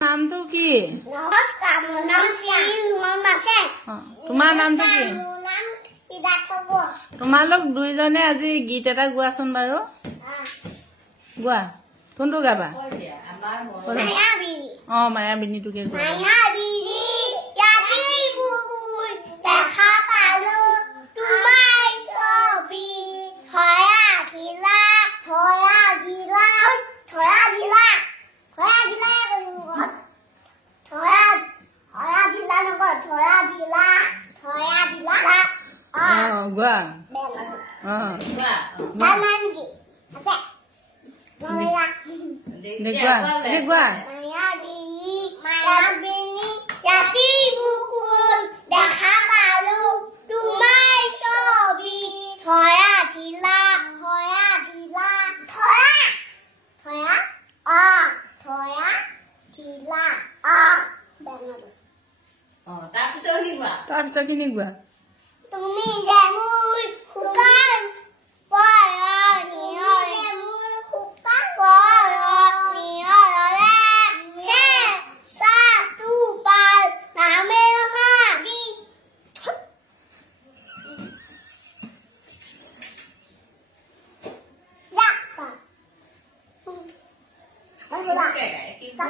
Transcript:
নামটো কি? নমস্কাৰ, মোৰ নাম শ্ৰীমন আছে। তোমাৰ নামটো কি? মোৰ নাম সিদ্ধাৰ্থ। তোমালোক দুইজনে আজি গীত এটা গোৱাচোন বাৰু। গোৱা। কোনটো গাবা? মায়াবিনীটোকে গোৱা। মায়াবিনী ৰাতি বুকুৰ দেখা পালো তোমাৰ ছবি। থয়া ধিলা থয়া ধিলা থয়া ধিলা থয়া ধিলা থয়া থয়া ধিলা নকয় থয়া ধিলা থয়া ধিলা গোৱা। মায়াবিনী আছে গোৱা। মায়াবিনী মায়াবিনী ৰাতি বুকুৰ দেখা পালো তোমাৰ ছবি। থয়া ধিলা থয়া ধিলা থয়া থয়া থয়া ধিলা তাৰপিছত খিনি গোৱা। তুমি যে মোৰ শুকান